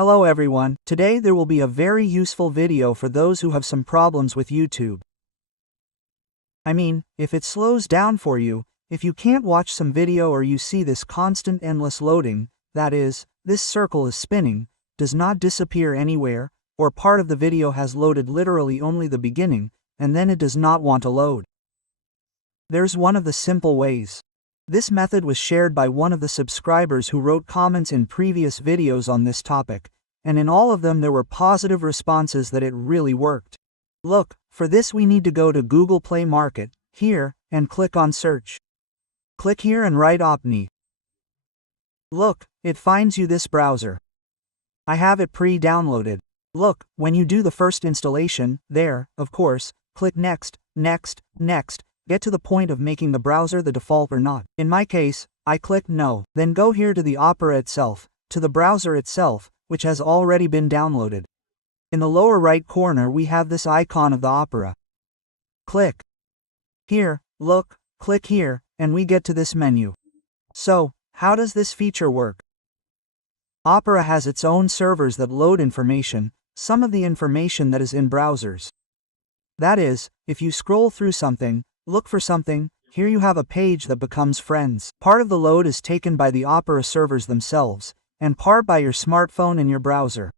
Hello everyone, today there will be a very useful video for those who have some problems with YouTube. I mean, if it slows down for you, if you can't watch some video or you see this constant endless loading, that is, this circle is spinning, does not disappear anywhere, or part of the video has loaded literally only the beginning, and then it does not want to load. There's one of the simple ways. This method was shared by one of the subscribers who wrote comments in previous videos on this topic, and in all of them there were positive responses that it really worked. Look, for this we need to go to Google Play Market, here, and click on search. Click here and write Opni. Look, it finds you this browser. I have it pre-downloaded. Look, when you do the first installation, there, of course, click Next, Next, Next, get to the point of making the browser the default or not. In my case, I click No, then go here to the Opera itself, to the browser itself, which has already been downloaded. In the lower right corner we have this icon of the Opera. Click. Here, look, click here, and we get to this menu. So, how does this feature work? Opera has its own servers that load information, some of the information that is in browsers. That is, if you scroll through something, look for something, here you have a page that becomes Friends. Part of the load is taken by the Opera servers themselves, and part by your smartphone and your browser.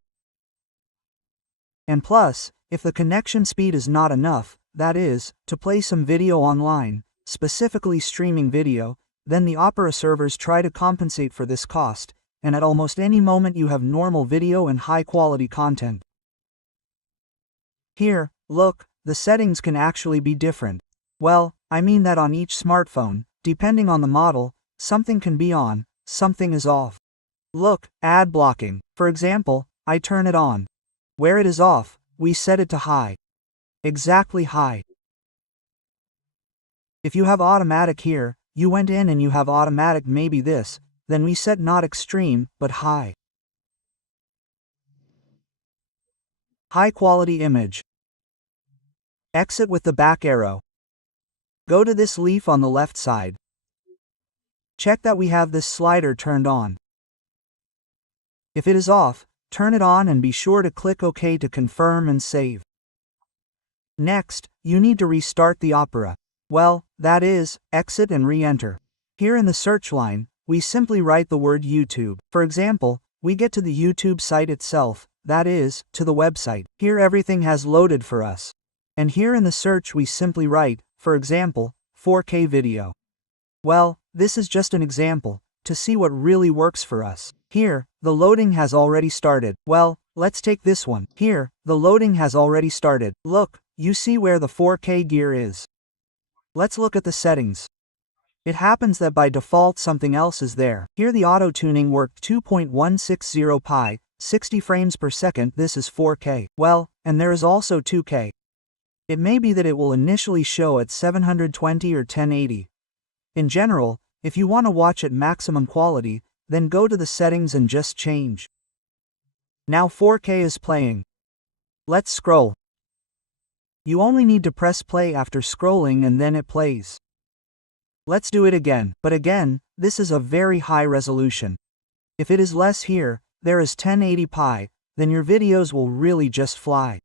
And plus, if the connection speed is not enough, that is, to play some video online, specifically streaming video, then the Opera servers try to compensate for this cost, and at almost any moment you have normal video and high-quality content. Here, look, the settings can actually be different. Well, I mean that on each smartphone, depending on the model, something can be on, something is off. Look, ad blocking, for example, I turn it on. Where it is off, we set it to high. Exactly high. If you have automatic here, you went in and you have automatic maybe this, then we set not extreme, but high. High quality image. Exit with the back arrow. Go to this leaf on the left side. Check that we have this slider turned on. If it is off, turn it on and be sure to click OK to confirm and save. Next, you need to restart the Opera. Well, that is, exit and re-enter. Here in the search line, we simply write the word YouTube. For example, we get to the YouTube site itself, that is, to the website. Here everything has loaded for us. And here in the search we simply write, for example, 4K video. Well, this is just an example, to see what really works for us. Here, the loading has already started. Well, let's take this one. Here, the loading has already started. Look, you see where the 4K gear is. Let's look at the settings. It happens that by default something else is there. Here the auto-tuning worked 2.160 pi, 60 frames per second, this is 4K. Well, and there is also 2K. It may be that it will initially show at 720 or 1080. In general, if you want to watch at maximum quality, then go to the settings and just change. Now 4K is playing. Let's scroll. You only need to press play after scrolling and then it plays. Let's do it again, but again, this is a very high resolution. If it is less here, there is 1080 pi, then your videos will really just fly.